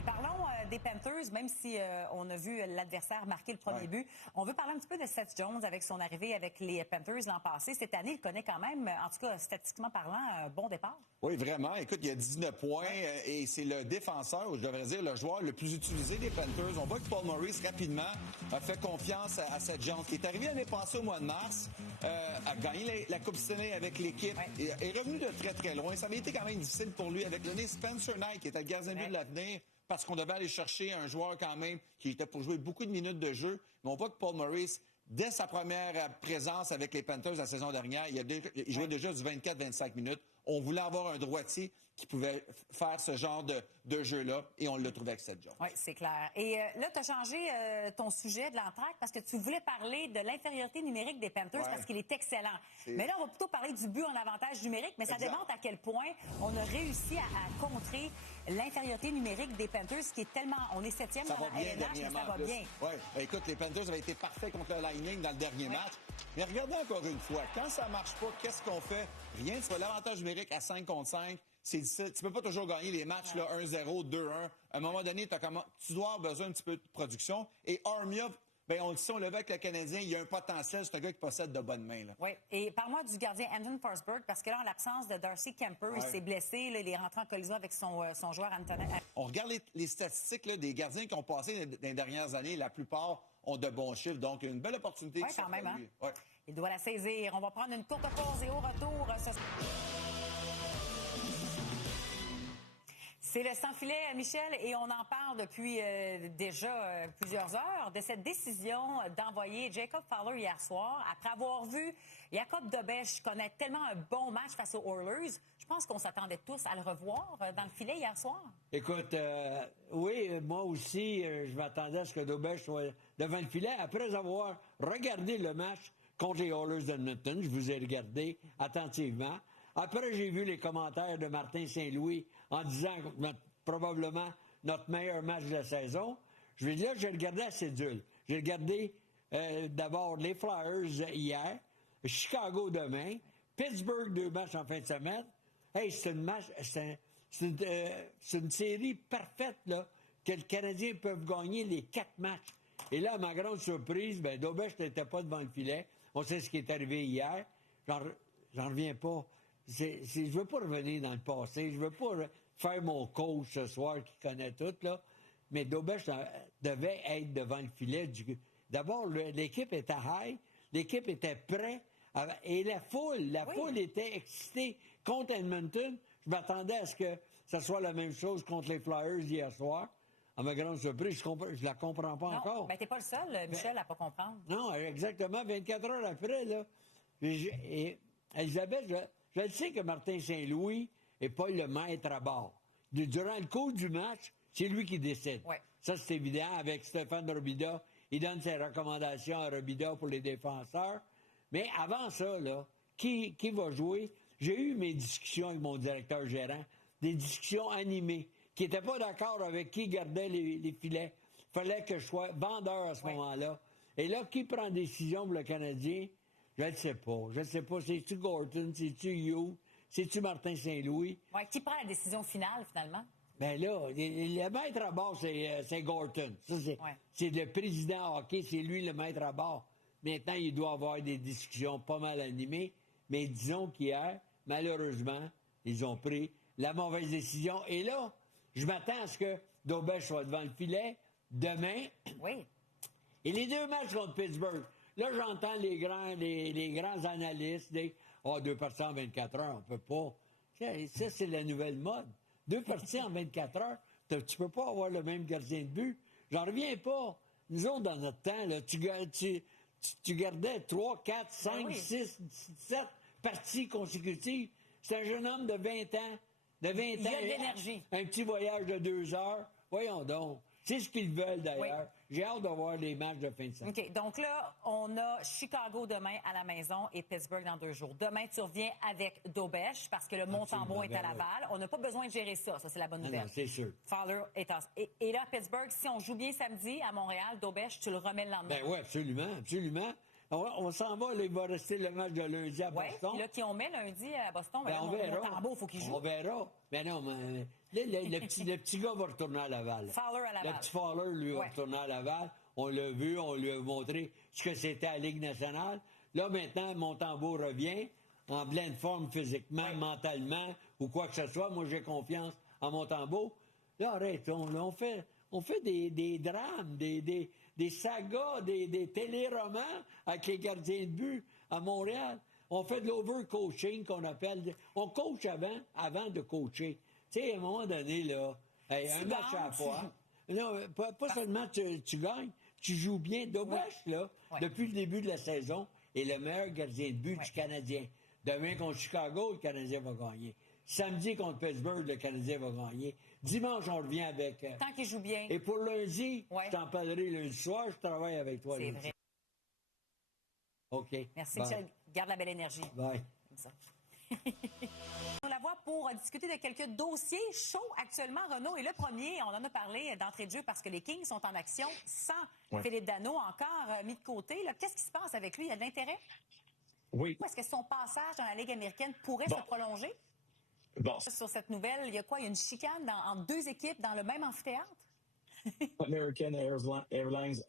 Et parlons des Panthers, même si on a vu l'adversaire marquer le premier but. On veut parler un petit peu de Seth Jones avec son arrivée avec les Panthers l'an passé. Cette année, il connaît quand même, en tout cas statistiquement parlant, un bon départ. Oui, vraiment. Écoute, il y a 19 points et c'est le défenseur, ou je devrais dire le joueur le plus utilisé des Panthers. On voit que Paul Maurice, rapidement, a fait confiance à Seth Jones, qui est arrivé l'année passée au mois de mars, a gagné la Coupe Stanley avec l'équipe, et est revenu de très, très loin. Ça avait été quand même difficile pour lui avec le nez Spencer Knight, qui était le gardien de but de l'avenir, parce qu'on devait aller chercher un joueur quand même qui était pour jouer beaucoup de minutes de jeu. Mais on voit que Paul Maurice, dès sa première présence avec les Panthers la saison dernière, il jouait déjà du 24-25 minutes. On voulait avoir un droitier qui pouvait faire ce genre de jeu-là, et on l'a trouvé avec Seth Jones. Oui, c'est clair. Et là, tu as changé ton sujet de l'entraque parce que tu voulais parler de l'infériorité numérique des Panthers parce qu'il est excellent. Mais là, on va plutôt parler du but en avantage numérique, mais ça démontre à quel point on a réussi à contrer l'infériorité numérique des Panthers, qui est tellement... On est septième dans la LNH, mais ça va bien. Oui, écoute, les Panthers avaient été parfaits contre le Lightning dans le dernier match. Mais regardez encore une fois, quand ça marche pas, qu'est-ce qu'on fait? Rien, tu vois l'avantage numérique à 5 contre 5. C'est difficile. Tu peux pas toujours gagner les matchs là, 1-0, 2-1. À un moment donné, tu dois avoir besoin un petit peu de production. Et Armia, on le sait, on le voit avec le Canadien, il y a un potentiel. C'est un gars qui possède de bonnes mains. Oui. Et parle-moi du gardien Anton Forsberg, parce que là, en l'absence de Darcy Kemper, il s'est blessé. Là, il est rentré en collision avec son joueur Antonin. On regarde les statistiques là, des gardiens qui ont passé dans les dernières années. La plupart ont de bons chiffres. Donc, une belle opportunité. Oui, quand même. Hein? Il doit la saisir. On va prendre une courte pause et au retour... C'est le sans-filet, Michel, et on en parle depuis déjà plusieurs heures de cette décision d'envoyer Jacob Fowler hier soir. Après avoir vu Jakub Dobeš connaître tellement un bon match face aux Oilers, je pense qu'on s'attendait tous à le revoir dans le filet hier soir. Écoute, oui, moi aussi, je m'attendais à ce que Dobeš soit devant le filet. Après avoir regardé le match contre les Oilers d'Edmonton, je vous ai regardé attentivement. Après, j'ai vu les commentaires de Martin Saint-Louis en disant probablement notre meilleur match de la saison. Je vais dire, j'ai regardé la cédule. J'ai regardé d'abord les Flyers hier, Chicago demain, Pittsburgh 2 matchs en fin de semaine. Hey, c'est une série parfaite là, que le Canadien peut gagner les 4 matchs. Et là, à ma grande surprise, Dobeš n'était pas devant le filet. On sait ce qui est arrivé hier. J'en reviens pas. Je veux pas revenir dans le passé. Je veux pas faire mon coach ce soir qui connaît tout, là. Mais Dobeš devait être devant le filet. D'abord, l'équipe était high. L'équipe était prête. Et la foule était excitée contre Edmonton. Je m'attendais à ce que ça soit la même chose contre les Flyers hier soir. À ma grande surprise, je la comprends pas encore. T'es pas le seul, Michel, à pas comprendre. Non, exactement. 24 heures après, là. Elisabeth, je sais que Martin Saint-Louis n'est pas le maître à bord. Durant le cours du match, c'est lui qui décide. Ouais. Ça, c'est évident. Avec Stéphane Robida, il donne ses recommandations à Robida pour les défenseurs. Mais avant ça, là, qui va jouer? J'ai eu mes discussions avec mon directeur gérant, des discussions animées, qui n'étaient pas d'accord avec qui gardait les filets. Il fallait que je sois vendeur à ce moment-là. Et là, qui prend décision pour le Canadien? Je ne sais pas. Je ne sais pas. C'est-tu Gorton? C'est-tu Hughes? C'est-tu Martin Saint-Louis? Oui, qui prend la décision finale, finalement? Bien là, le maître à bord, c'est Gorton. Ça, c'est le président hockey, c'est lui le maître à bord. Maintenant, il doit avoir des discussions pas mal animées. Mais disons qu'hier, malheureusement, ils ont pris la mauvaise décision. Et là, je m'attends à ce que Dobeš soit devant le filet demain. Oui. Et les 2 matchs contre Pittsburgh. Là, j'entends les grands analystes dire « 2 parties en 24 heures, on peut pas. » Ça, c'est la nouvelle mode. 2 parties en 24 heures, tu peux pas avoir le même gardien de but. J'en reviens pas. Nous autres, dans notre temps, là, tu gardais 3, 4, 5, 6, 7 parties consécutives. C'est un jeune homme de 20 ans. Il y a de l'énergie. Un petit voyage de 2 heures. Voyons donc. C'est ce qu'ils veulent, d'ailleurs. Oui. J'ai hâte de voir les matchs de fin de semaine. OK. Donc là, on a Chicago demain à la maison et Pittsburgh dans 2 jours. Demain, tu reviens avec Dobeš parce que le Montembeau est à Laval. On n'a pas besoin de gérer ça. Ça, c'est la bonne nouvelle. Non, c'est sûr. Fowler est et là, Pittsburgh, si on joue bien samedi à Montréal, Dobeš, tu le remets le lendemain. Ben oui, absolument, absolument. On s'en va, là, il va rester le match de lundi à Boston. Là, qui on met lundi à Boston, on verra. Montembeau, il faut qu'il joue. On verra. Mais non, mais Le petit gars va retourner à Laval. Fowler à Laval. Le petit Fowler, lui, va retourner à Laval. On l'a vu, on lui a montré ce que c'était à la Ligue nationale. Là, maintenant, Montembeault revient en pleine forme physiquement, mentalement ou quoi que ce soit. Moi, j'ai confiance en Montembeault. Là, arrêtons. Là, on fait des drames, des sagas, des téléromans avec les gardiens de but à Montréal. On fait de l'over-coaching qu'on appelle. On coach avant de coacher. Tu sais, à un moment donné, là, un match à la fois. Non, pas seulement tu gagnes, tu joues bien. Dommage, là, depuis le début de la saison, est le meilleur gardien de but du Canadien. Demain contre Chicago, le Canadien va gagner. Samedi contre Pittsburgh, le Canadien va gagner. Dimanche, on revient avec... Tant qu'il joue bien. Et pour lundi, je t'en parlerai lundi soir, je travaille avec toi lundi. C'est vrai. OK. Merci, Michel. Garde la belle énergie. Bye. On la voit pour discuter de quelques dossiers chauds actuellement. Renaud est le premier. On en a parlé d'entrée de jeu parce que les Kings sont en action sans Philippe Danault encore mis de côté. Qu'est-ce qui se passe avec lui? Il y a de l'intérêt? Oui. Est-ce que son passage dans la Ligue américaine pourrait se prolonger? Sur cette nouvelle, il y a quoi? Il y a une chicane entre deux équipes dans le même amphithéâtre? American Airlines